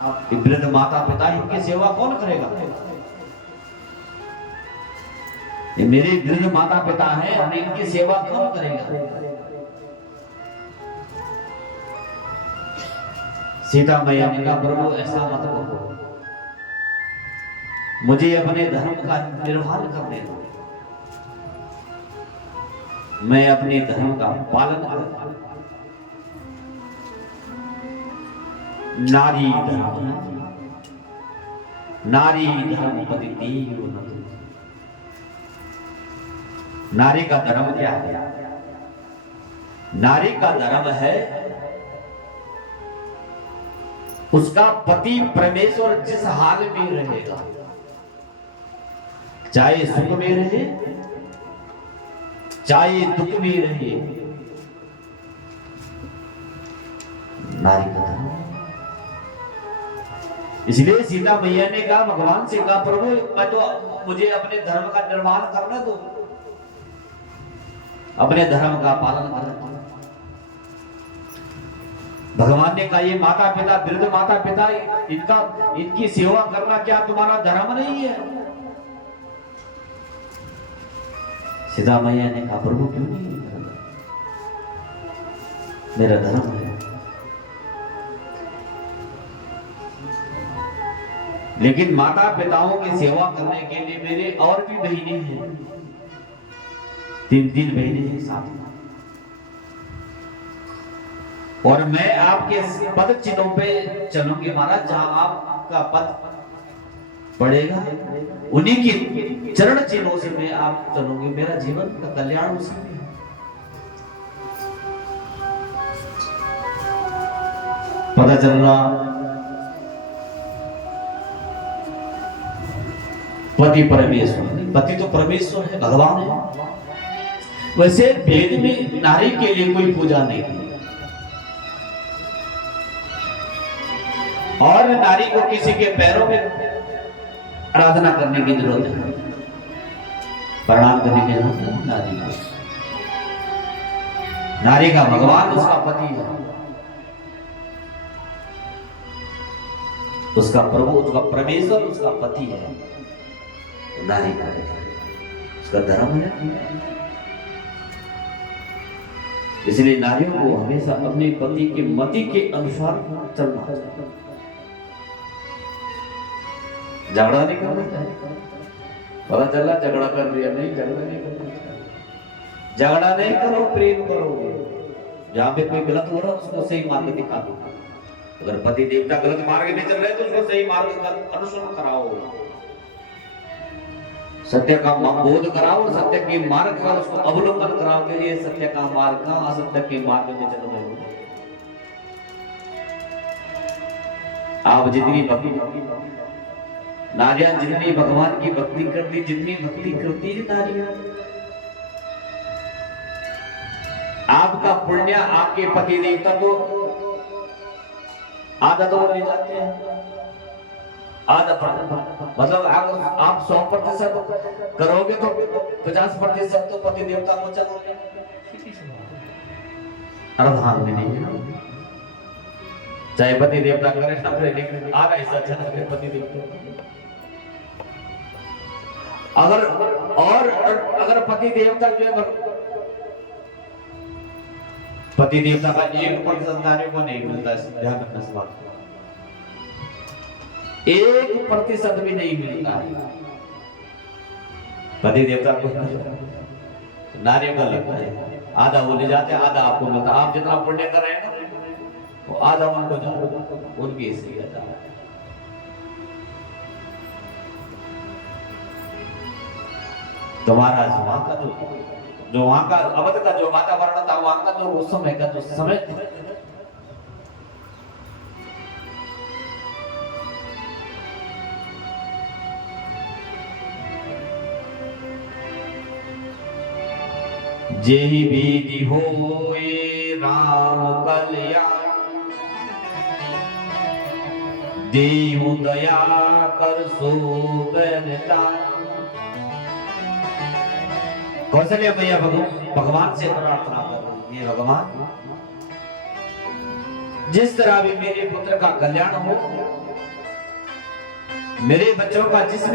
वृद्ध माता पिता इनकी सेवा कौन करेगा? ये मेरे वृद्ध माता पिता हैं और इनकी सेवा कौन करेगा? सीता मैया ने कहा प्रभु ऐसा मत करो, मुझे अपने धर्म का निर्वहन करने दो, मैं अपने धर्म का पालन करूं। नारी धर्म, नारी धर्म पतिदेव नतु। नारी का धर्म क्या है? नारी का धर्म है उसका पति परमेश्वर जिस हाल में रहेगा, चाहे सुख में रहे चाहे दुख में रहे, नारी का धर्म। इसलिए सीता मैया ने कहा, भगवान से कहा प्रभु मैं तो मुझे अपने धर्म का निर्माण करने दो, अपने धर्म का पालन करने दो। भगवान ने कहा ये माता पिता, वृद्ध माता पिता, इनकी सेवा करना क्या तुम्हारा धर्म नहीं है? सीता मैया ने कहा प्रभु क्यों नहीं, मेरा धर्म है। लेकिन माता पिताओं की सेवा करने के लिए मेरे और भी बहनें हैं, 3 बहनें हैं साथ में, और मैं आपके पद चिन्हों पे चलूंगी महाराज, जहां आपका पद पड़ेगा उन्हीं के चरण चिन्हों से मैं आप चलूंगी, मेरा जीवन का कल्याण उसी में है। पता चल रहा पति परमेश्वर, पति तो परमेश्वर है, भगवान है। वैसे वेद में नारी के लिए कोई पूजा नहीं है, और नारी को किसी के पैरों में आराधना करने की जरूरत है, प्रणाम करने की जरूरत है नारी को। नारी का भगवान उसका पति है, उसका प्रभु, उसका परमेश्वर उसका पति है, नारी का उसका धर्म है। इसलिए नारियों को हमेशा अपने पति के मति के अनुसार चलना चाहिए, झगड़ा नहीं करना चाहिए। पता चला झगड़ा कर दिया, नहीं झगड़ा नहीं करना, झगड़ा नहीं करो, प्रेम करो। जहां पे कोई गलत हो रहा है उसको सही मार्ग दिखा दो। अगर पति देवता गलत मार्ग में चल रहे तो उसको सही मार्ग का अनुसरण कराओ, सत्य का बोध कराओ, सत्य के मार्ग का उसको अवलंबन कराओ कि ये सत्य का मार्ग का, असत्य के मार्ग में चल रहे हो। आप जितनी भक्ति, नारियां जितनी भगवान की भक्ति करती, जितनी भक्ति करती है नारियां, आपका पुण्य आपके पति देवता को आधा तो ले जाते हैं, आधा मतलब अगर आप 100% करोगे तो 50% तो पति देवता को चलोगे, अर्धांग में नहीं है ना। चाहे पति देवता करे ना करे, लेकिन आधा हिस्सा चला गया पति देवता। अगर पति देवता जो है, पति देवता का 1% नारियों को नहीं मिलता है, ध्यान रखना इस बात को, 1% भी नहीं मिलता है पति देवता को। नारियों का लगता है आधा वो ले जाते हैं, आधा आपको मिलता है। आप जितना पुण्य कर रहे हैं ना, तो आधा उनको जाओ, उनकी हिस्से आता है। तुम्हारा वहां का जो वहां का अवध का जो वातावरण था, वहां का जो उस समय का जो समय जेहि विधि होए राम कल्याण, देहु दया कर सो बरदान। कौशल्या मैया भगवान से प्रार्थना कर रही है, भगवान जिस तरह भी मेरे पुत्र का कल्याण हो, मेरे बच्चों का जिसमें